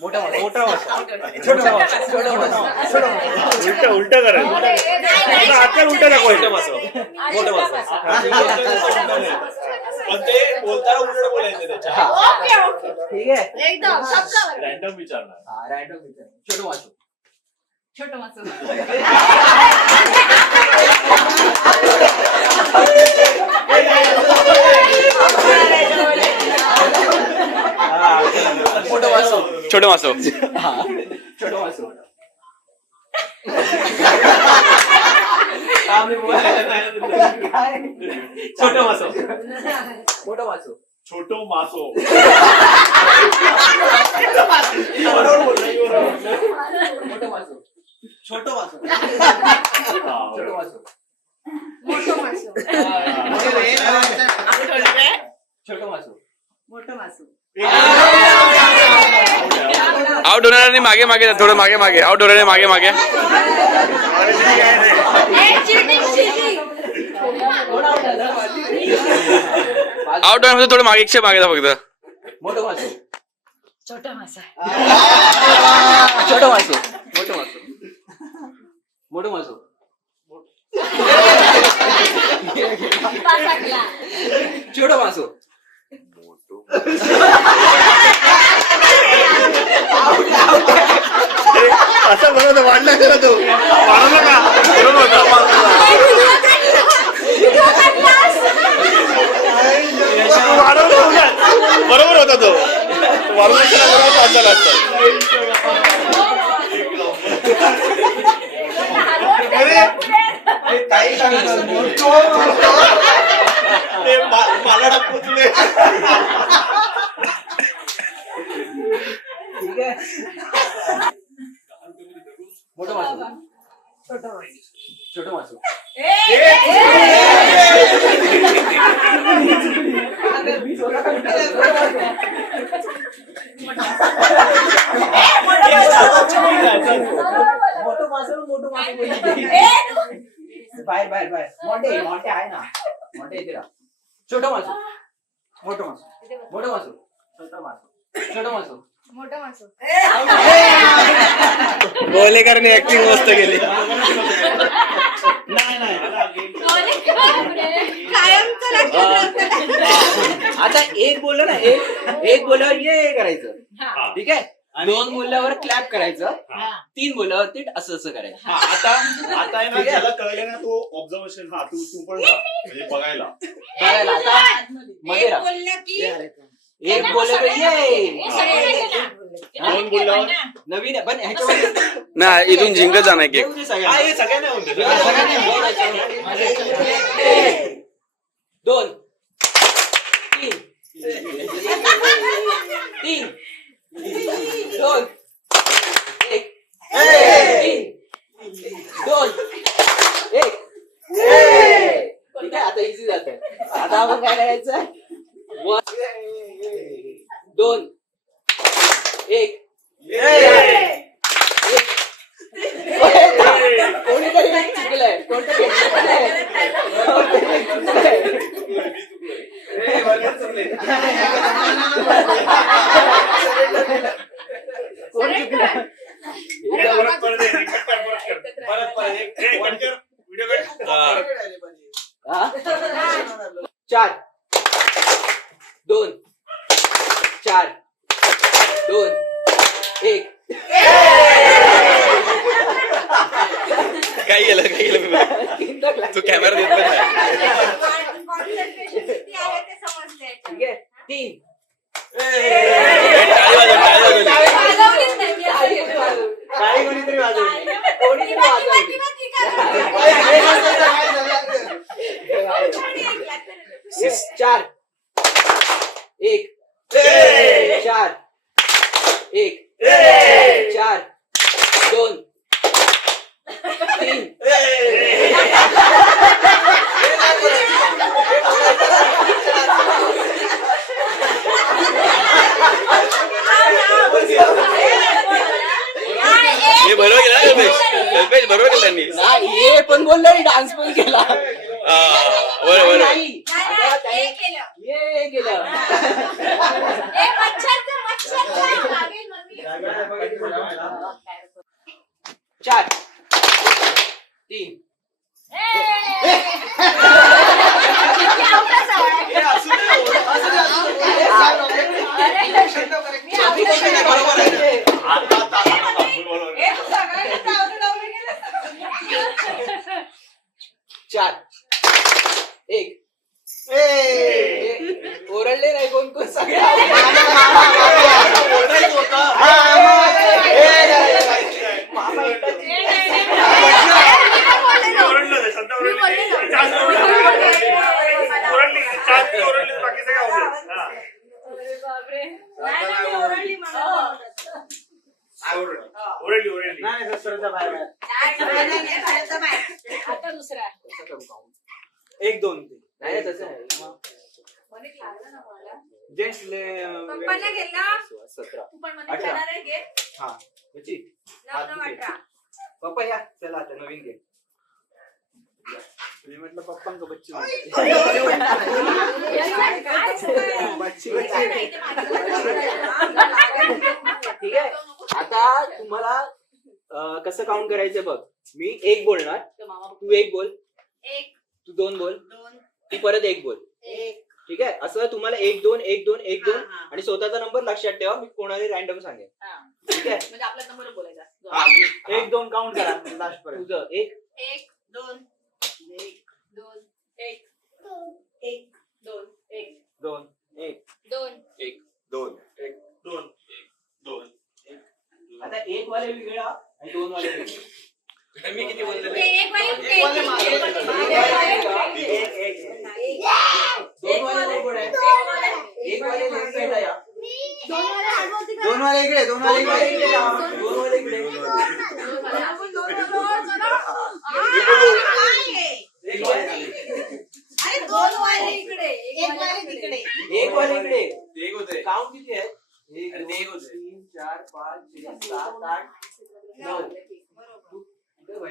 मोठा मासा. मोठा मासा. छोटा मासा. छोटा मासा. छोटा मासा. उलट करायचं. आता उलट दाखवायचं. मोठा मासा. पण ते बोलताना उलट बोलायचं त्याच्या. ठीक आहे. एकदम रॅन्डम विचारणार. रॅन्डम विचार. छोटं मासू. छोटं मासं. मोठं मासू. छोटं मासो. छोटं मासू. छोटं मासो. मोठं मासू. छोटो मासो. मोठं मासू. छोटो मासो. छोटं मासू. मोठं मासं. छोटं मासू. मोठं मासं. आउट होणाऱ्यांनी मागे मागे जा, थोडं मागे मागे. आउट होणारे मागे मागे. आउट होण्यामध्ये थोडं मागे एकशे मागे जा फक्त. मोठं मासू. छोटा मासा. छोटं मासू. मोठं मासू. मोठं मासू. छोटं मासू. असं बनवत वाढला का तो वाढवला का बरोबर होता तो वाढवला बरोबर काही मला पोचले. ठीक आहे. मोठं मासू. छोटं मासू. मोठं मासू. मोठं मासू. बाहेर बाहेर बाहेर. मोठे मोठे आहे ना. मोठे इथे राहा. छोटं मासू. मोठं मासू. मोठं मासू. छोटं मासू. छोटं मासू. मोठं मासं. गोलेकरने ऍक्टिंग मस्त केली. आता एक बोललो ना, एक बोलल्यावर ये करायचं. ठीक आहे. दोन बोलल्यावर क्लॅप करायचं. तीन बोलल्यावरती असं असं करायचं. आता आहे ना त्याला कळले ना तो ऑब्झर्वेशन. हा तू पण जा म्हणजे बघायला. बघायला आता मध्ये राहा. एक बोललं तर ये. दोन बोलल्यावर नवीन आहे, पण ह्याच्यामध्ये ना इथून जिंकत जाणार की. येऊ दे सगळ्यांना. हा हे सगळ्यांना होऊन दे. दोन तीन तीन दोन एक तीन दोन एक. ठीक आहे. आता इझी जात आहे. आता आपण काय करायचं. दोन एक कोणीतरी चुकलंय. कोणतरी चार दोन चार दोन एक. काय केलं तू कॅमेरा देत पण नाही. ठीक आहे. तीन टाळी वाजव, टाळी वाजवली. काही कोणीतरी वाजवली. कोणीतरी वाजवली. चार एक चार एक चार दोन तीन हे बरोबर केलं ना कल्पेश. कल्पेश बरोबर केलं त्यांनी. हे पण बोललो डान्स पण केला. बरोबर नाही हे केलं. बाकी सगळं ओरडली. आता दुसरा एक दोन नाही तसं नाही. जेंट्स पप्पांना गेला 17. तू पण मध्ये 18. खेळणार आहे घे हा बच्ची. 9-18 पप्पा या चला आता नवीन घे. मी म्हटलं पप्पांक बच्ची ठीक आहे. आता तुम्हाला कसं काउंट करायचं बघ. मी एक बोलणार, तू एक बोल, एक तू दोन बोल, दोन तू परत एक बोल. एक ठीक आहे. असं तुम्हाला 1 2 1 2 1 2 आणि स्वतःचा नंबर लक्षात ठेवा. मी कोणाला रॅन्डम सांगेन. ठीक आहे. म्हणजे आपला नंबर बोलायचा हा, एक दोन काउंट करा लास्ट पर्यंत. तुझं एक एक दोन एक दोन एक एक दोन एक दोन एक दोन दोन दोन आता एक वाले वेगळा आणि दोन वाले वेगळे. मी किती बोलतो ते एक वाले ते एक दोन वाले कोण आहे? एक वाले लेफ्ट साइडला या. दोन वाले इकडे दोन वाले दोन वाले इकडे इकडे या. दोन वाले इकडे. एक वाले इकडे एक वाले इकडे. एक होते काउंट किती आहे? अरे ते एक होते. 3 4 5 6 7 8 9.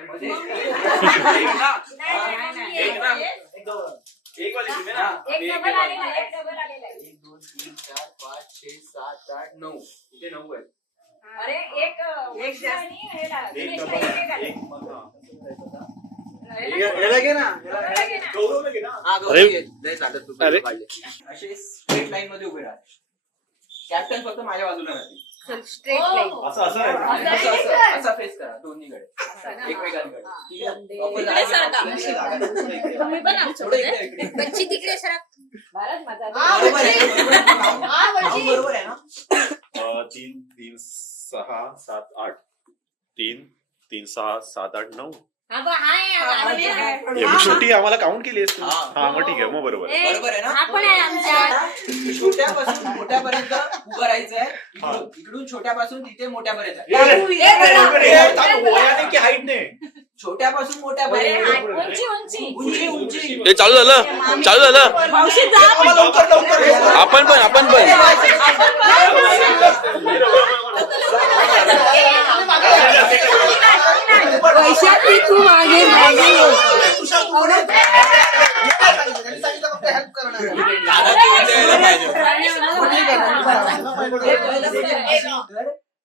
मध्ये एक वाले तुम्ही ना एक डबल आलेला आहे 1 2 3 4 5 6 7 8 9. इथे 9 आहे. अरे एक जास्त याला घे ना गौरवला घे ना. अरे अरे असे स्ट्रेट लाईन मध्ये उभे राहा. कॅप्टन फक्त माझ्या बाजूला राहतील. स्ट्रेट लाईन असं राहायचं. असा फेस करा दोन्हीकडे एकमेकांकडे. ठीक आहे. आपण इकडे सरका. तुम्ही पण थोडं इकडे इकडे. बच्ची तिकडे सरक भारत माझा बरोबर आहे. बरोबर आहे ना. 3 3 6 7 8 3 3 6 7 8 9 हा बा हाय एवढी छोटी आम्हाला काउंट केली आहेस तू. हा. हा मग ठीक आहे मग बरोबर आहे. बरोबर आहे ना. हा पण आहे आमच्या छोट्यापासून मोठ्यापर्यंत उभं राहायचं आहे. इकडून छोट्यापासून तिथे मोठ्यापर्यंत. वयाने की हाईटने? छोट्यापासून मोठ्यापर्यंत. उंची उंची उंची उंची. ते चालू झालं मावशी जा आपण पण वैशाली तू मागे मागे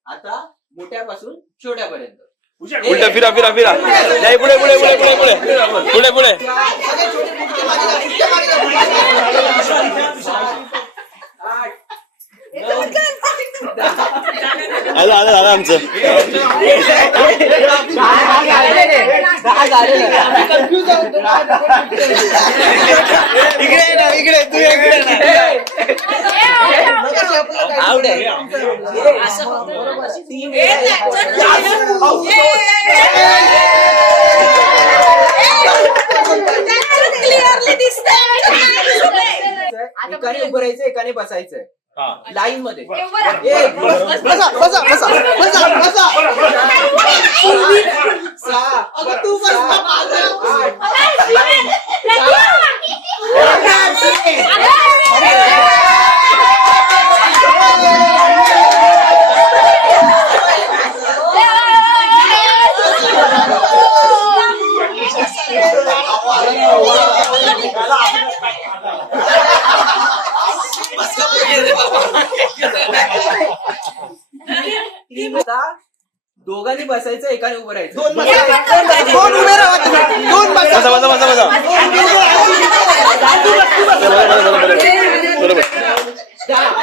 आता मोठ्यापासून छोट्यापर्यंत. उलट फिरा नाही पुढे आलं आमचं. इकडे तू एकाने उभं राहायचं एकाने बसायचंय लाईन मध्ये. तू आता दोघांनी बसायचं एकाने उभं राहायचं. दोन उभे राहा. दोन बसा बरोबर.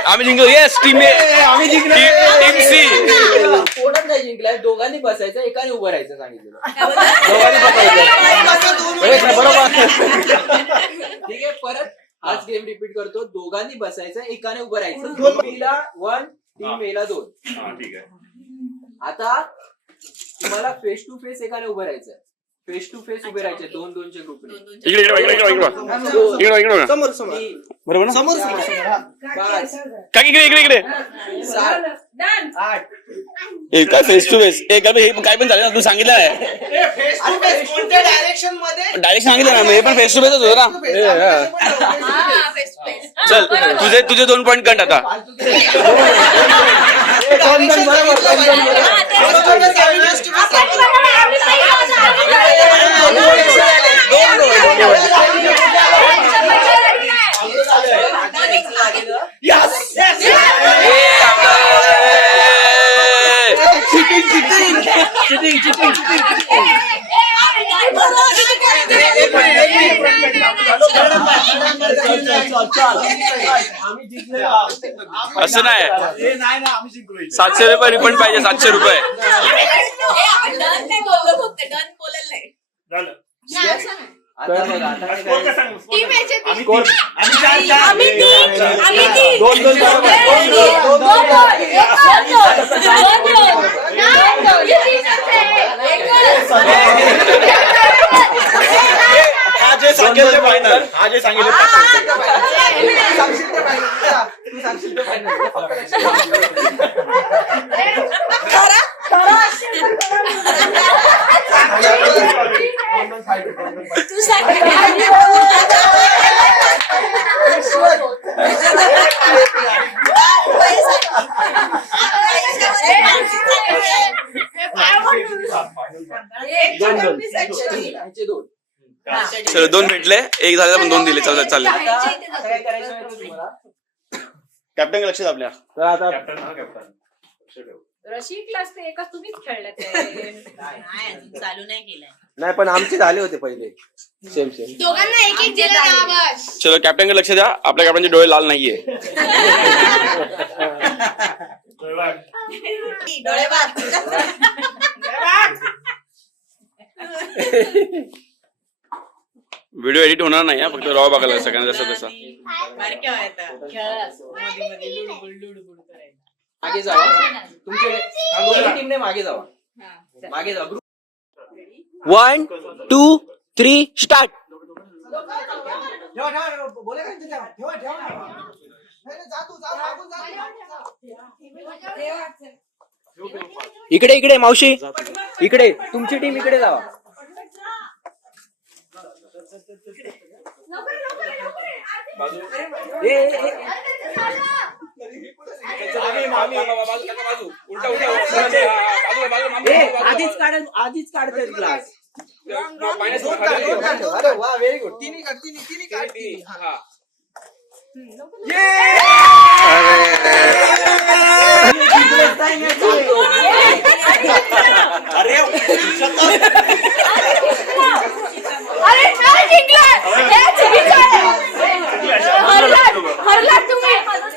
आम्ही जिंकलो. Yes team C. कोणच नाही जिंकलाय. दोघांनी बसायचं एकाने उभं राहायचं सांगितलं. दोघांनी बसायचं. बरोबर. ठीक आहे. परत हाच गेम रिपीट करतो. दोघांनी बसायचं, एकाने उभं राहायचं. दोन. टीम बीला 1, टीम ए ला 2. हा ठीक आहे. आता तुम्हाला फेस टू फेस एकाने उभं राहायचं. फेस टू फेस उभे राहायचे 2-2च्या ग्रुपने. इकडे इकडे इकडे इकडे इकडे इकडे समोर समोर बरोबर ना? समोर 5, काय इकडे इकडे इकडे 7, 8. हे काय फेस टू फेस हे काय पण झालं ना, तू सांगितलं नाही कोणत्या डायरेक्शन मध्ये डायरेक्ट सांगितलं ना, हे पण फेस टू फेसच होतं ना. चल तुझे 2 पॉईंट कंट आता. असं नाही, आम्ही जिंकलो. 700 रुपये रिफंड पाहिजे. 700 रुपये. झालं. आता बघा, आता काय स्कोर करायचं? काय सांगू? स्कोर टीम काय? याचे आम्ही तीन. तीन. आम्ही चार, चार. आम्ही तीन. आम्ही तीन. 2-2 आज हे सांगेल ते फायनल. आज हे सांगेल ते तू सांगशील ते final. तू सांग. यांचे 2. चलो 2 भेटले, 1 झालं पण 2 दिले. चालले चालले. आता काय करायचं माहिती तुम्हाला? कॅप्टन लक्षात आपल्या. तर आता कॅप्टन हा कॅप्टन. लक्ष ठेव. रशी क्लास ते एका तुम्हीच खेळले ते चालू नाही केलंय. नाही पण आमचे झाले होते पहिले. सेम दोघांना एक एक दिलं ना आवाज. चलो कॅप्टनकडे लक्ष द्या. आपल्या कॅप्टनचे डोळे लाल नाहीये. डोळे बाद. व्हिडिओ एडिट होणार नाही हा, फक्त रॉ बघायला सगळ्यांना जसं तसं. मागे जावा. तुमचे दोन्ही टीमने मागे जावा. मागे जावा. 1, 2, 3 स्टार्ट. इकडे इकडे मावशी, इकडे तुमची टीम इकडे जावा. आधीच काढते ग्लास. अरे वा व्हेरी गुड. तिन्ही काढ. अरे नाही जिंकला. हे चुकीचं आहे. हरला तुम्ही.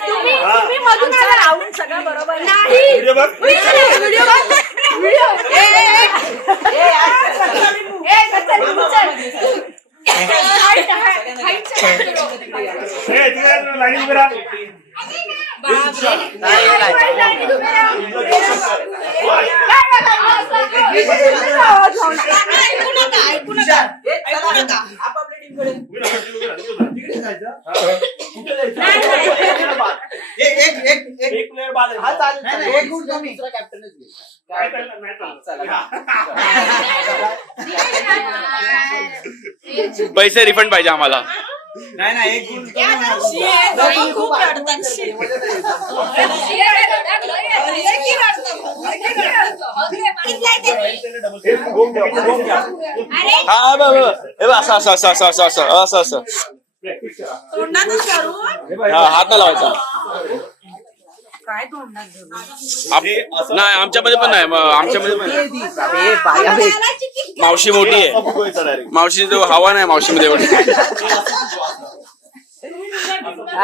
तुम्ही मधून आला. राऊंड सगळा बरोबर नाही. व्हिडिओ बघ. व्हिडिओ बघ. व्हिडिओ. तिकडे लाईन उभी राहा. आपापल्या टीमकडे. उभी राहा, उभी राहा, उभी राहा. एक प्लेअर बाद आहे. हा चालेल. एक गुण कमी. दुसरा कॅप्टनच घेईल. काय चाललं? नाही चाललं. चला. पैसे रिफंड पाहिजे आम्हाला. नाही एक गुण खूप रडतात. हा बाबा असं असं असं असं असं असं असं असं हा हात नाही लावायचा. काय तोंडात घेऊन नाही आमच्यामध्ये पण नाही आमच्यामध्ये पण नाही. मावशी मोठी आहे. मावशी तो हवा नाही मावशीमध्ये एवढी.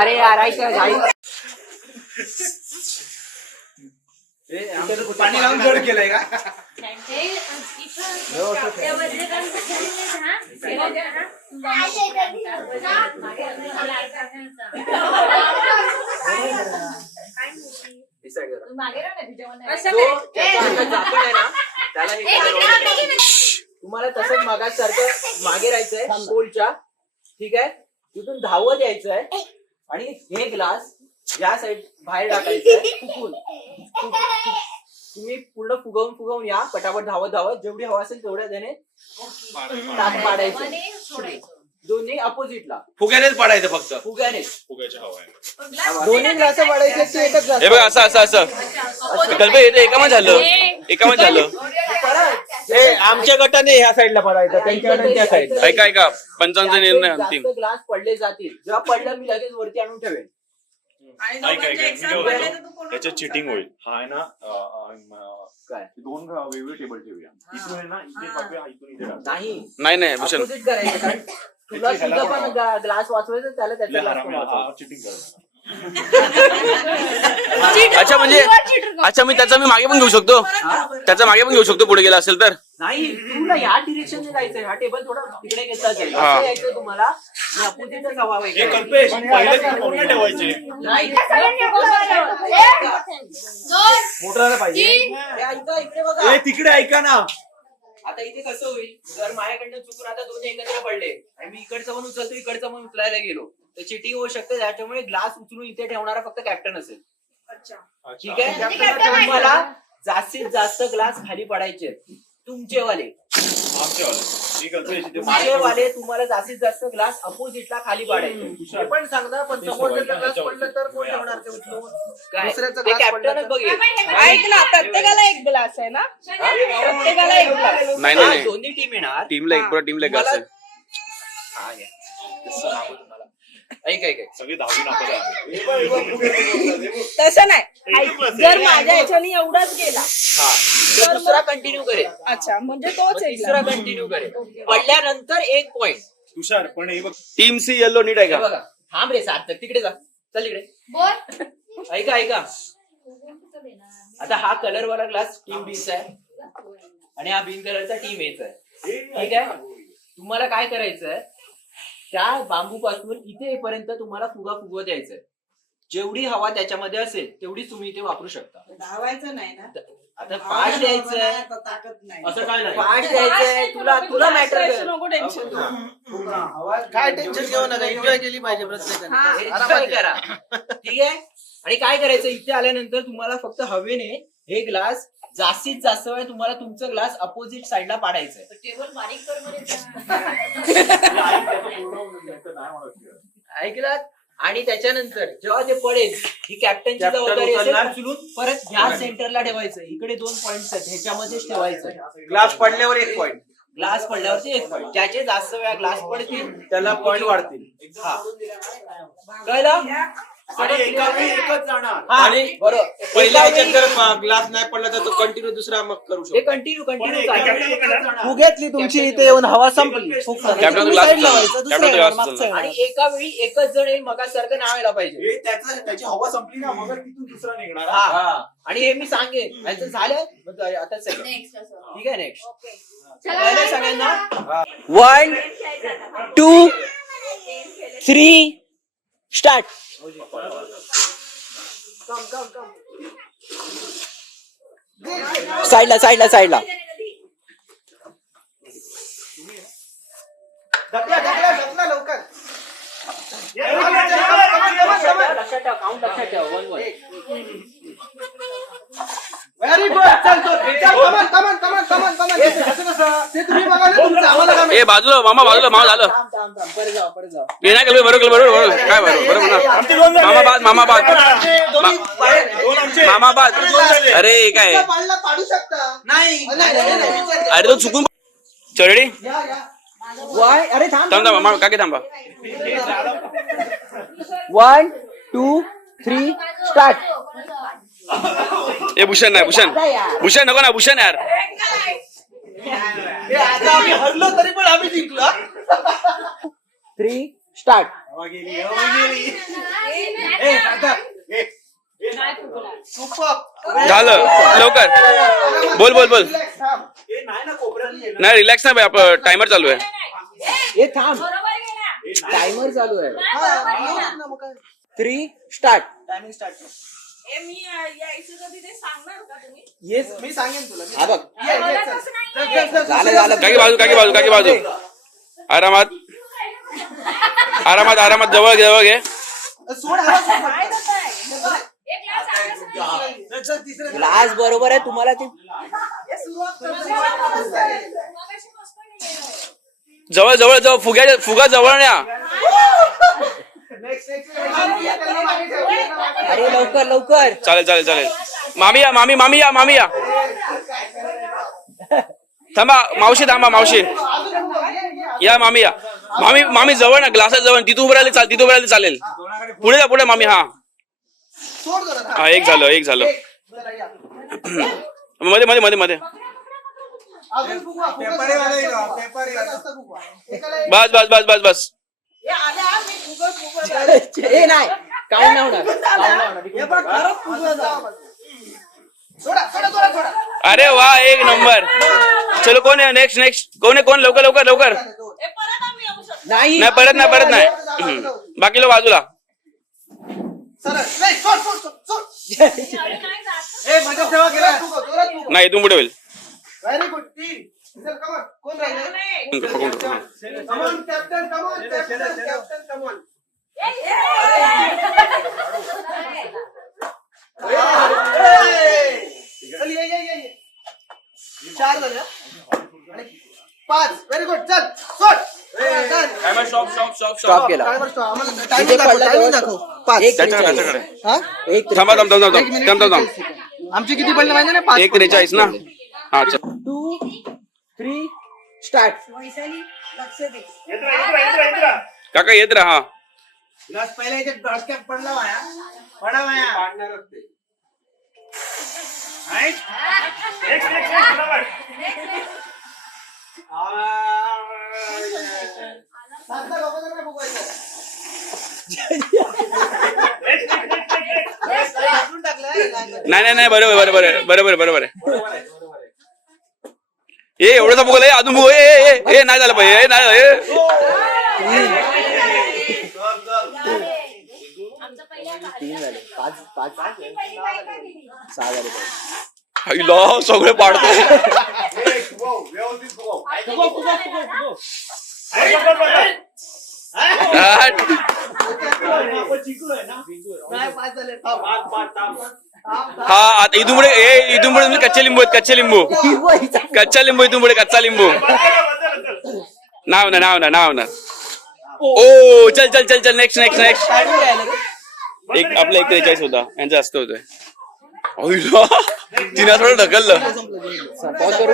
अरे यार पाणी लावून जड केलंय का? झाकण आहे ना त्याला हे करायचं. तुम्हाला तसंच मागासारखं मागे राहायचंय गोलच्या, ठीक आहे. तिथून धावत यायचंय आणि हे ग्लास या साईड बाहेर टाकायचंय फुकून. तुम्ही पूर्ण फुगवून या पटापट धावत जेवढी हवा असेल तेवढ्या त्याने टाक पाडायचं. दोन्ही अपोजिटला फुग्यानेच पाडायचं फक्त. फुग्याने फुग्याच्या हवा आहे. दोन्ही ग्लास पाडायचे ते एकच ग्लास. हे बघ असं कल्पे हे एकामध्ये झालं. ए, आमच्या गटाने ह्या साईडला पडायचं, त्यांच्या गटाने त्या साईडला. ऐका पंचांचा निर्णय अंतिम. जास्त ग्लास पडले जातील. जेव्हा पडलं मी लगेच वरती आणून ठेवेन. त्याच्यात चिटिंग होईल. हा आहे ना काय? दोन वेगवेगळे टेबल ठेवूया. इथून आहे ना इथे टाकूया, इथून इथे टाकूया. नाही भूषण Opposite करायचं. कारण तुला सुद्धा पण ग्लास वाचवायचं त्याला त्याचा ग्लास पण वाचवायचा. चिटिंग करणार. अच्छा म्हणजे अच्छा मी त्याचा मी मागे पण घेऊ शकतो. त्याचा मागे पण घेऊ शकतो पुढे गेला असेल तर. नाही तुला या डिरेक्शनने जायचंय. हा टेबल थोडा तिकडे घेतला जाईल. हा. असं यायचंय तुम्हाला आणि अपोजिटच हवा हे कल्पेश पहिले पूर्ण ठेवायचे. नाही मोटरला पाहिजे. हे ऐका इकडे बघा. ए, तिकडे ऐका ना. आता इथे कसं होईल जर माझ्याकडनं चुकून आता दोन्ही एकत्र पडले आणि मी इकडचं पण उचलतो इकडचं पण उचलायला गेलो तर चिटिंग होऊ शकते. त्याच्यामुळे ग्लास उचलून इथे ठेवणारा फक्त कॅप्टन असेल. ठीक आहे. तुम्हाला जास्तीत जास्त ग्लास खाली पडायचे तुमचेवाले. तुमचेवाले तुम्हाला जास्तीत जास्त ग्लास अपोजिटला खाली पाडायचे. हे पण सांगणार, पण समोरचा ग्लास पडलं तर कोण ठेवणार ते उचलून? काय दुसऱ्याचा ते glass पडला कॅप्टनच तर? बघेल. ऐक ना, प्रत्येकाला एक ग्लास आहे ना, प्रत्येकाला एक ग्लास. नाही दोन्ही टीम येणार. टीमला एक टीमला एक तुम्हाला- असेल. हा, घ्या. तसं नाव तुम्हाला. ऐक सगळी 10वी नापास आहे. तसं नाही. ऐक, जर माझ्या ह्याच्याने एवढाच गेला तर दुसरा कंटिन्यू करेल. अच्छा म्हणजे तोच एक तिसरा ग्लास. कंटिन्यू करेल. पडल्यानंतर 1 पॉइंट. तुषार पण हे बघ टीम सी येलो नीट आहे का? बघा थांब रे सार्थक तिकडे जा. चल तिकडे. ऐका आता हा कलर वाला ग्लास टीम बीचा आहे आणि हा ग्रीन कलरचा टीम एचा आहे. ठीक आहे. तुम्हाला काय करायचंय त्या बांबू पासून इथे येईपर्यंत तुम्हाला फुगा फुगवत यायचंय. जेवढी हवा त्याच्यामध्ये असेल तेवढी तुम्ही इथे वापरू शकता. धावायचं नाही ना. आता फास्ट द्यायचंय. ताकद नाही. असं काय नाही. फास्ट द्यायचंय. तुला मॅटर नको टेन्शन घेऊ. काय टेन्शन घेऊ नका, एन्जॉय केली पाहिजे प्रत्येकाने. एन्जॉय करा. ठीक आहे. आणि काय करायचं इथे आल्यानंतर तुम्हाला फक्त हवेने हे ग्लास जास्तीत जास्त वेळ तुम्हाला तुमचं ग्लास अपोजिट साईडला पाडायचंय. टेबल बारीक कर ऐकलं. आणि त्याच्यानंतर जेव्हा ते पडेल ही कॅप्टनची जबाबदारी असेल. उचलून परत ह्या सेंटरला ठेवायचं. इकडे 2 पॉइंट आहेत ह्याच्यामध्येच ठेवायचं. ग्लास पडल्यावर 1 पॉइंट. Glass पडल्यावरती 1 point. ज्याचे जास्त वेळा ग्लास पडतील त्याला पॉइंट वाढतील. हा कळलं. आणि एका वेळी एकच जाणार. हा, आणि बरोबर. पहिल्या ह्याच्यात जर ग्लास नाही पडला तर तो कंटिन्यू दुसरा मग करू हे शकतो. कंटिन्यू पण कंटिन्यू एका चालतं. वेळी एकच जाणार. फुग्यातली तुमची इथे येऊन हवा संपली. कॅप्टन ग्लास कॅप्टन ग्लास आणि एका वेळी एकच जण येईल मगासारखं नाही व्हायला पाहिजे. हे त्याची हवा संपली ना मग तिथून दुसरा निघणार. हा. आणि हे मी सांगेन याचं झालं मग आता second. ठीक आहे. नेक्स्ट सगळ्यांना 1 2 3 स्टार्ट. साईडला साईडला साईडला. ढकला लवकर. लक्षात ठेव. काउंट लक्षात ठेव. 1 1. Very good. चल कमान. ते तुम्ही बघा ना, तुमचं आम्हाला काय ए बाजूला मामा झालं. थांब. परत जाऊ. हे नाही केलं बरोबर काय बरोबर ना. मामा बाद मामा बाद. अरे काय पाडला पाडू शकता. नाही. अरे तो चुकून चरडी. अरे थांब. थांबा मामा काकी थांबा. 1 2 3 स्टार्ट. ए भूषण नको ना. भूषण यार आता आम्ही हरलो तरी पण आम्ही जिंकलो. 3 स्टार्ट. झालं लवकर. बोल नाही रिलॅक्स नाही भाई. टायमर चालू आहे. हे थांब. टायमर चालू आहे. 3 स्टार्ट. Timing start. मी यायचं कधी ते सांगणार का तुम्ही? येस मी सांगेन तुला हा बघ ये, मला ये, चल. तसं नाहीये. चल, चल, चल. झालं झालं काकी बाजू काकी बाजू काकी बाजू आरामात आरामात आरामात जवळ घे जवळ घे सोड हवा सोड. काय करताय? हे बघ. एक ग्लास आणायचा. चल, चल, तिसरं ग्लास बरोबर आहे तुम्हाला ते हे सुरुवात कर. मगाशी मस्त गेलेलो. जवळ जवळ जवळ फुगा जवळ न्या Next, next. त्यांना मागे ठेव, त्यांना मागे ठेव. अरे लवकर लवकर चालेल चालेल चालेल मामी या मामी मामी या मामी या थांबा मावशी थांबा मावशी अजून बघ, ये, ये. या मामी या मामी मामी जवळ ना ग्लासात जवळ तिथून उभं राहिले तिथून उभं राहिले चालेल पुढे जा पुढे मामी हा सोड जरा. हा एक झालं जरा या. मध्ये मध्ये मध्ये मध्ये अजून फुगवा, फुगवा. जास्त फुगवा. एकाला एक. बस बस बस बस बस हे आले हा, मी फुगत फुगत ए नाही काउंट नाही होणार count नाही होणार. हे बघ, खरंच फुगवा जा. सोडा, सोडा, सोडा, सोडा. अरे वा एक नंबर चलो कोण आहे नेक्स्ट नेक्स्ट कोण आहे कोण लवकर लवकर लवकर हे परत आम्ही येऊ शकतो. नाही नाही परत नाही बाकी लोक बाजूला सरळ. नाही, सोड, सोड, सोड, सोड. अरे नाही जात. ए, मजा ठेवा केला. जोरात फुगवा. नाही इथून पुढे होईल Very good. 3. चल, come on. कोण राहिले? पकडून ठेव. Come on, captain, come on, captain, captain, come on. चल, ये, ये, ये. 4 झाले, हा? आणि 5. Very good. चल, सोड. Done. स्टॉप केला Timer stop. आम्हाला तिथे timing दाखव, पडला timing तेव्हा दाखव. stop. 5. एक त्याच्याकडे 43. त्याच्याकडे हा? एक थांबा थांब थांब थांब एक मिनिट, थांब थांब 43 सेकंद. आमची किती पडले माहिती ना? 5 एक 43 ना हा चल 2 3 स्टार्ट वैशाली लक्ष दे. इंद्रा काका येत राहा ग्लास पहिला याच्यात डॉटकॅप पडला वाया. पडा वाया. सातला लोकांना नाही फुगवायचं. टाकून टाकलं. नाही नाही नाही बरोबर बरोबर आहे बरोबर आहे बरोबर आहे ए एवढं फुगल अजून फुगल ए नाही झालं पाहिजे नाही झालं आमचा पहिला 3 झाले 5 5 6 झाले आईला सगळे पाडतो व्यवस्थित फुगव. नाही, 5 झाले. थांब. हा आता इथून पुढे इथून पुढे कच्चे लिंबू आहेत कच्चे लिंबू कच्चा लिंबू इथून पुढे कच्चा लिंबू नाव ना नाव ना नाव ना ओ चल चल चल चल नेक्स्ट नेक्स्ट नेक्स्ट एक आपलं 143 होता यांचं असतं होतं तिने थोडं ढकललं पॉज करू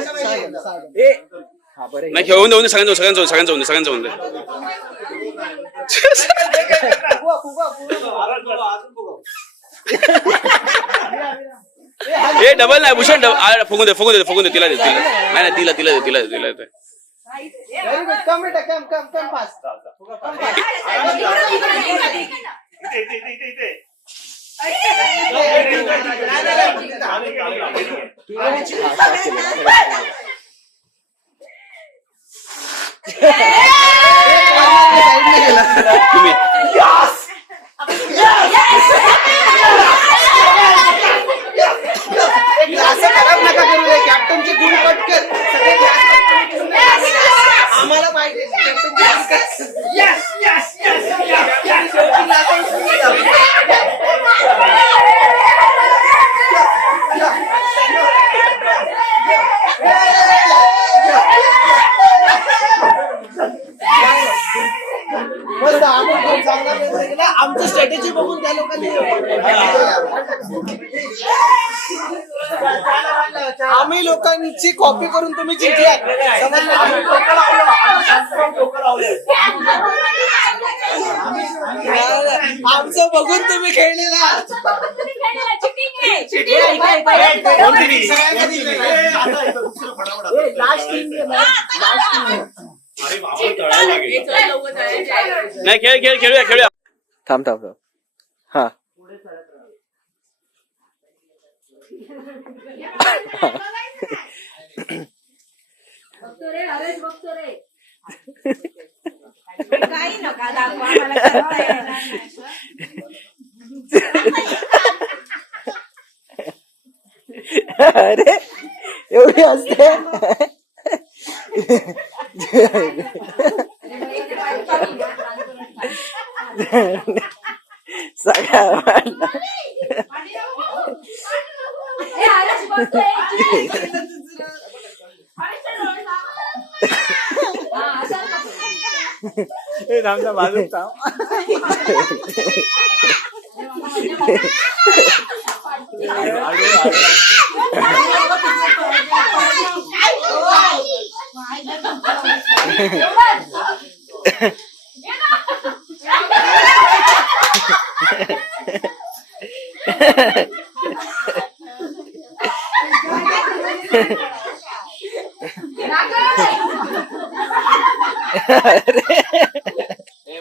ए हा बरं नाही घेऊन जाऊन दे सगळ्यांचं जाऊन दे फुगवा, फुगवा, फुगवा. हे डबल नाही भूषण फुगून दे तिला दे नाही तिला दे Very good. Come, बेटा, come fast. इथे. तुम्ही असं खराब नका करू रे. कॅप्टनचे गुण कट कर. सगळे आम्हाला पाहिजे आमची स्ट्रॅटेजी बघून त्या लोकांनी आम्ही लोकांची कॉपी करून तुम्ही जिंकलात. आमचं बघून तुम्ही खेळलेला नाही खेळूया थांब हा बघतो रे हरेश बघतो रे. काही नका दाखवा मला करता येणार नाही. अरे एवढी असते. सगळ्या ए, आरस बघतोय. हा, असं नको. बाजूच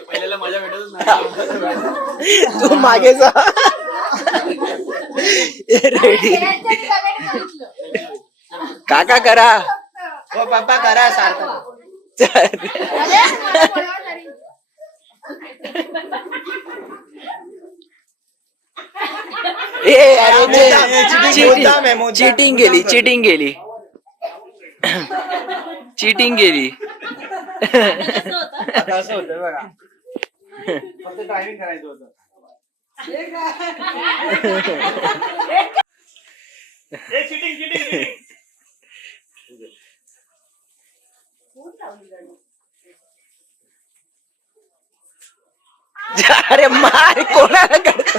पहिल्याला मजा भेटतच नाही. तू मागे जा. रेडी काका करा. हो पप्पा करा सारखं. चीटिंग गेली. असं होतं बघा. फक्त ड्रायव्हिंग करायचं होतं. चिटिंग अरे मार कोणाला करतो.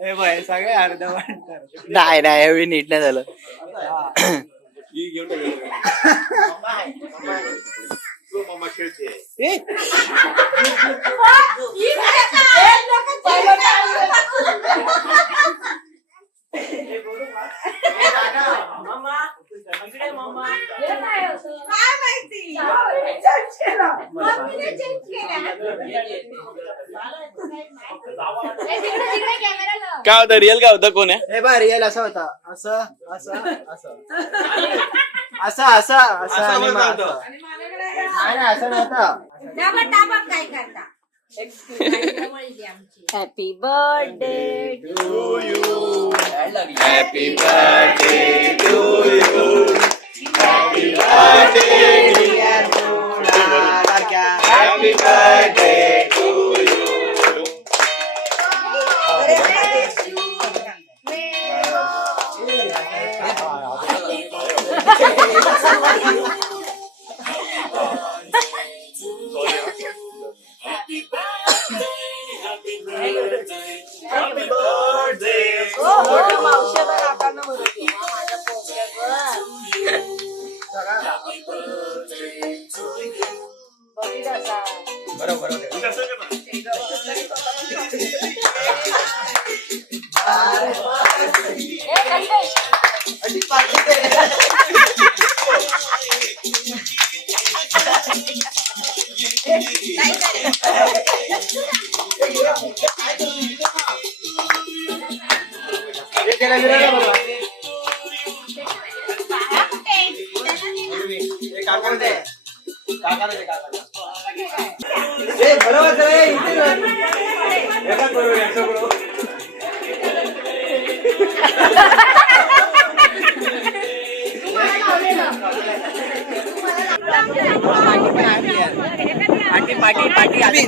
अरे सगळे अर्धवट. नाही एवढी नीट नाही झालं. काय होतं रिअल काय होतं कोण आहे? हे बा रिअल असा होता. असं असं असं असं असं असं आणि मग असं. नाही असं नव्हतं. काय करता happy birthday to you. Happy birthday to you. Happy birthday happy birthday to you.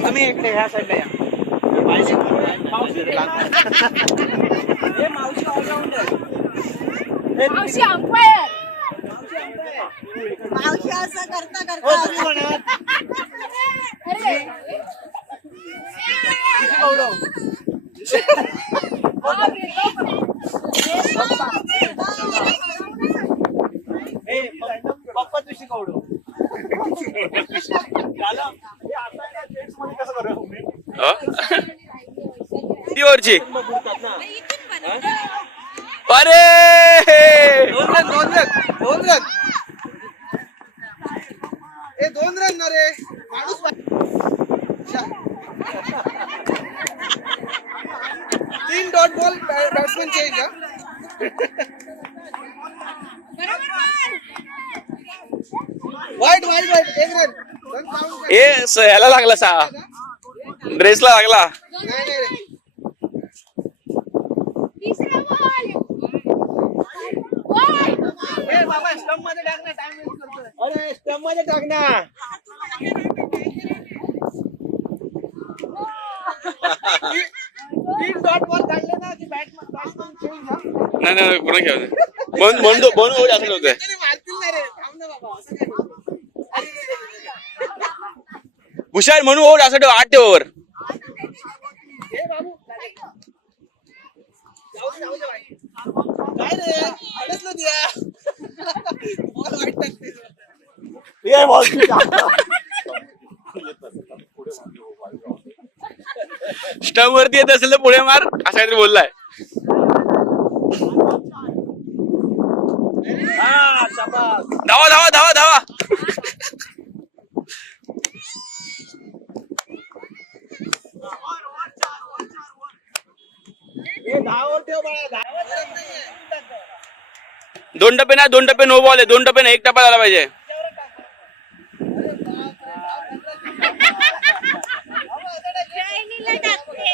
तुम्ही इकडे ह्या साईडला या. मावशी अंपायर मावशी असं करता करता पप्पा तुझी कवडो. किती ओव्हरची अरे 2 रन ए 2 रन ना रे माणूस 3 डॉट बॉल बॅट्समॅन चेंज वाईट 1 रन ए ह्याला लागला सा ड्रेसला लागला. नाही रे तिसरा बॉल ए बाबा स्टंप मध्ये टाक ना टाइम वेस्ट करतोय अरे स्टंप मध्ये टाक ना 3 डॉट बॉल काढले ना की बॅट्समॅन चेंज नाही पुढे खेळ म्हणून जास्त होतंय. मारतील ना रे थांब ना बाबा असं काय हुशार म्हणून ओव्हर असं ठेव 8 ओव्हर. ए बाबू जाऊ दे भाई काय रे अडचलो दिया बॉल वाईट टाकते ये बॉल स्टंप वरती येत असेल तर पुढे मार असं काहीतरी बोललाय. धावा धावा धावा धावा ए 10 ओव्हर ठेव बाळा 2 टप्पे ना 2 टप्पे नो बॉल आहे 2 टप्पे ना 1 टप्पा झाला पाहिजे. ट्रेनिंगला टाकते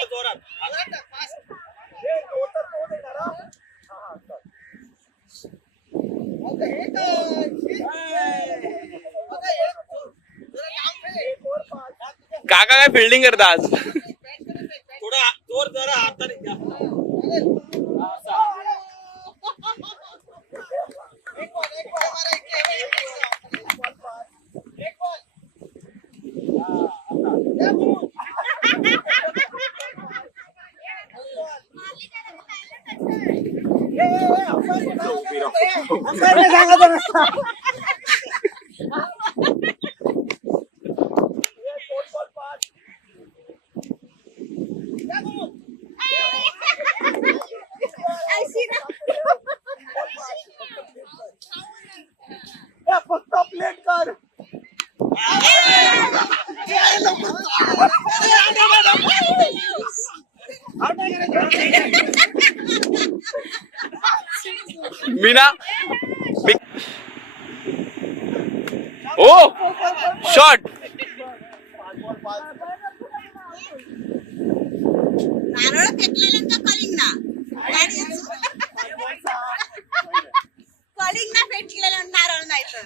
काका काय फिल्डिंग करता आज. थोडा जोर जरा हाताने घ्या फक्त प्लेट कर मीना ओ शॉट नारळ फेकलेल्यांचा कॉलिंग ना कॉलिंग ना फेकलेलं नारळ नाही तर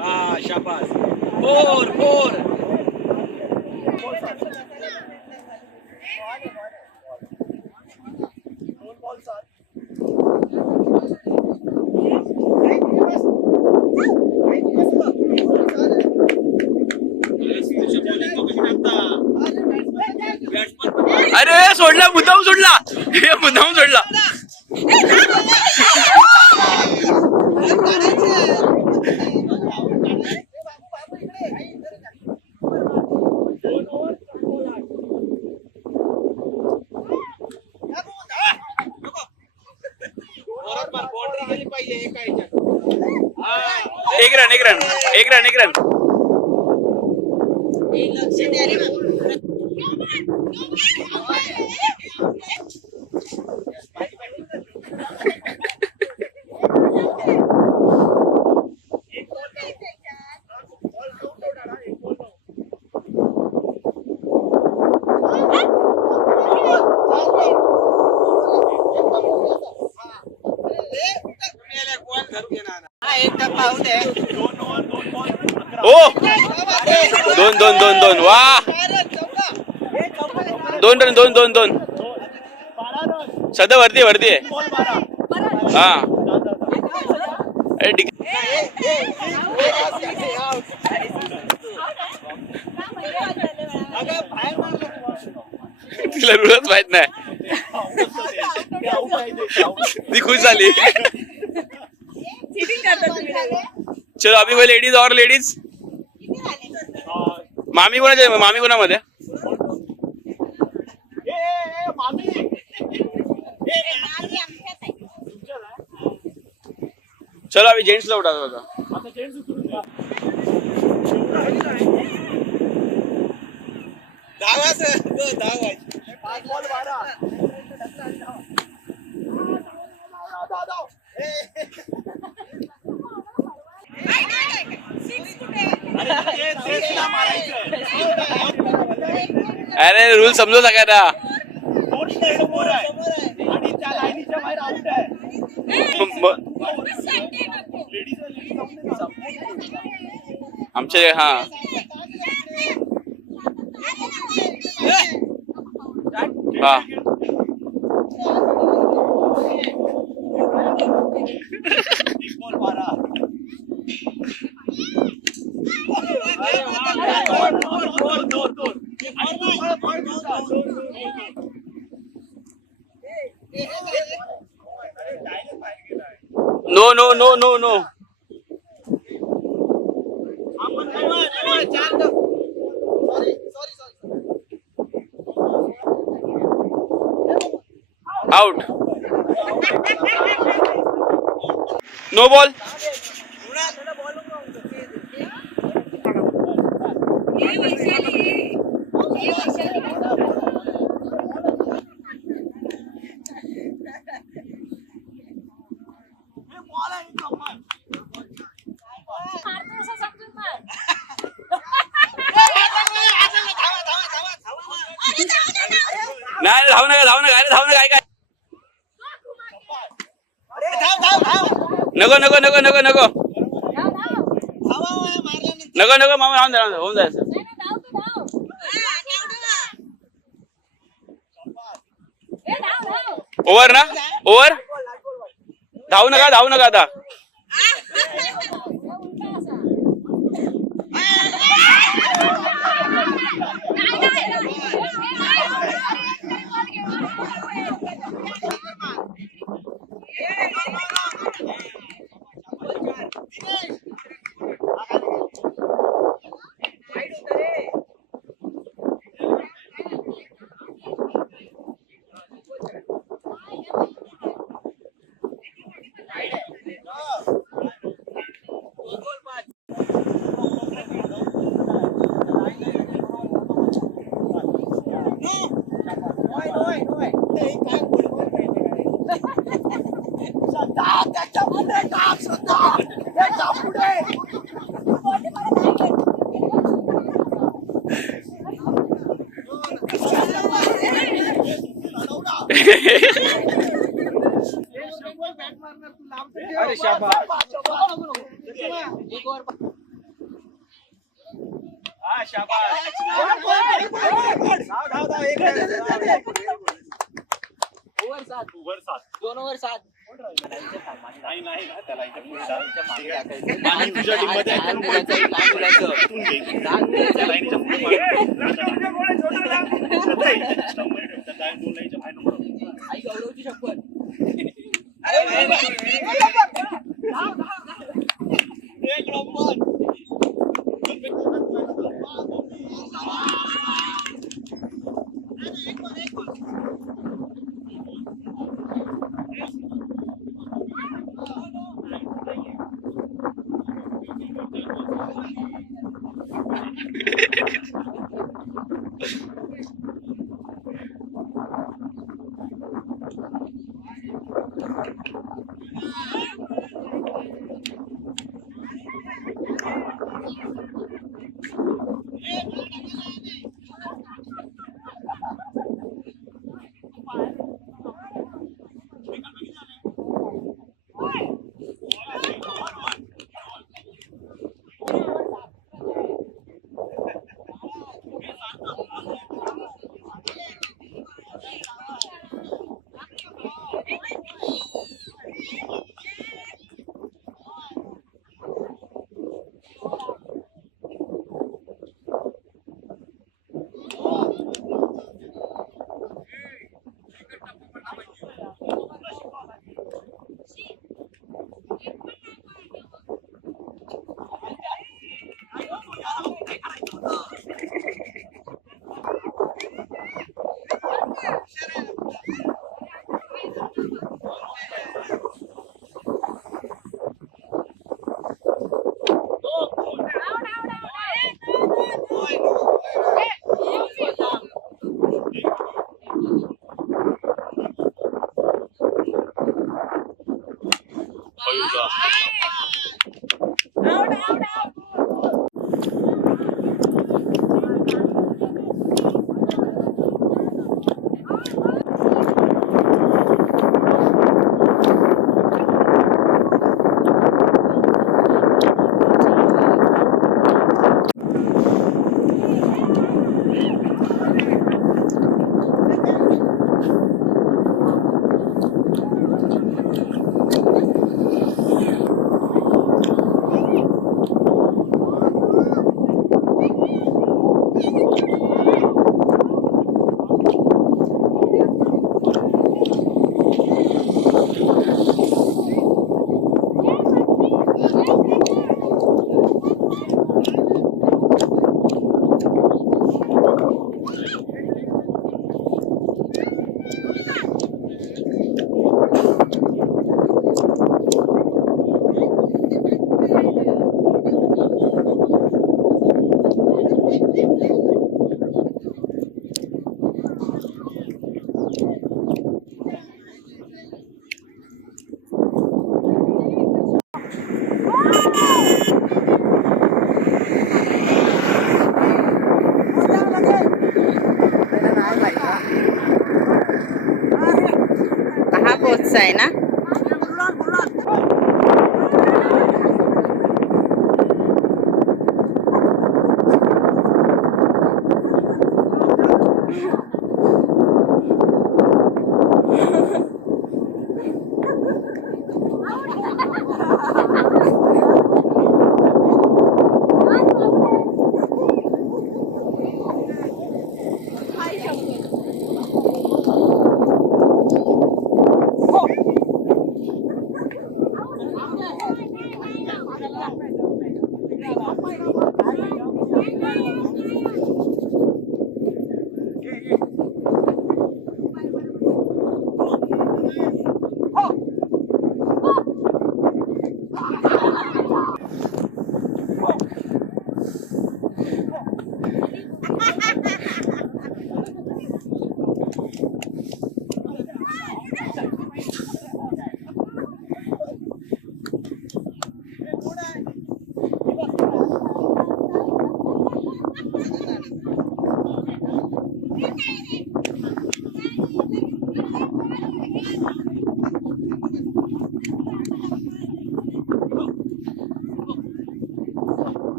हा शाबास 4 अरे सोडला मुद्दाम सोडला मुद्दाम सोडला. एक रन लक्ष द्या रे ओ 2 वा 2 रन सध्या वरती आहे हा. तिला रुळच माहित नाही ती खुश झाली. Cheating करता तुम्ही दोघं. चलो अभी कोई लेडीज और लेडीज मामी कोणाच्या मामी कोणामध्ये चलो अभी जेंट्सला उठातो आता अरे रूल समजू सगळ्यांना आमचे हा हा no no no no no out no ball नाही धाव नका धाव नका अरे धाव नका काय काय नको नको नको नको नको नको नको मामा राहून द्या होऊन जायचं ओव्हर ना ओव्हर धावू नका आता अरे शाबाश हा शाबाश ओव्हर 7 2 ओव्हर 7 नाही नाही ना त्याला इथे पुढे जा. मागे आणि टाकायचं. तुझ्या टीम मध्ये आहे, लहान मुलाचं, लहान मुलाचं. इथून घे. लहान मुलाचं. त्या लाईनीच्या पुढे मागे. त्या लाईनीच्या दोन लाईनीच्या बाहेर नको राहू. आई गौरवची शपथ हा पोचचा आहे ना.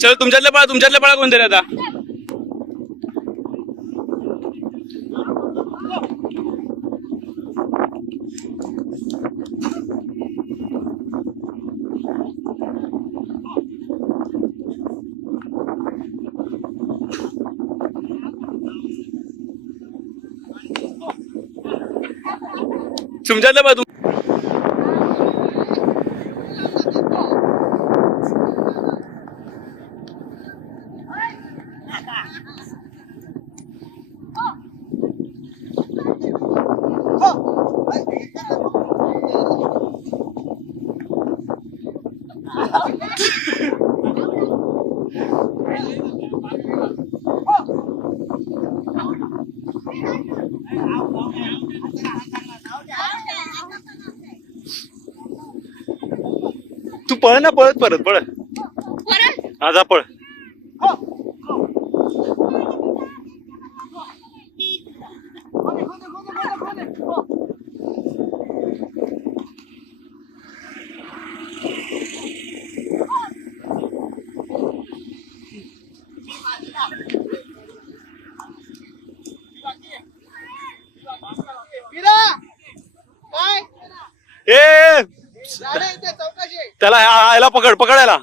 चल तुमच्यातल्या पळा कोणतरी आता. तुमच्यातल्या पळा. तू पळ ना, पळत परत पळ. आज पळ. ए त्याला याला पकडायला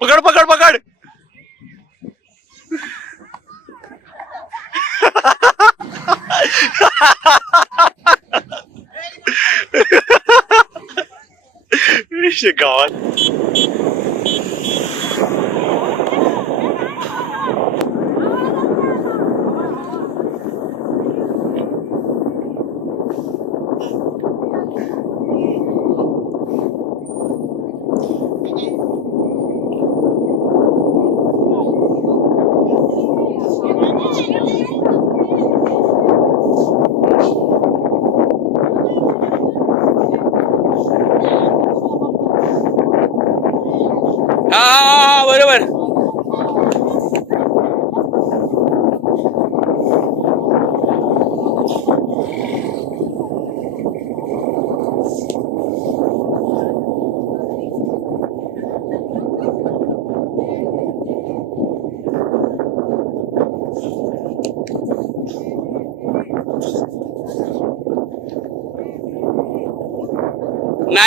पकड पकड पकड. गावात हा बरोबर.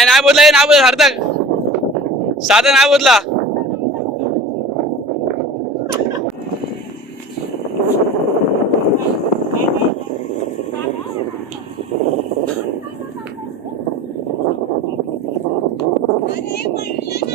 नाही बोलला, नाही बोलला सार्थक, साधा नाही बोलला.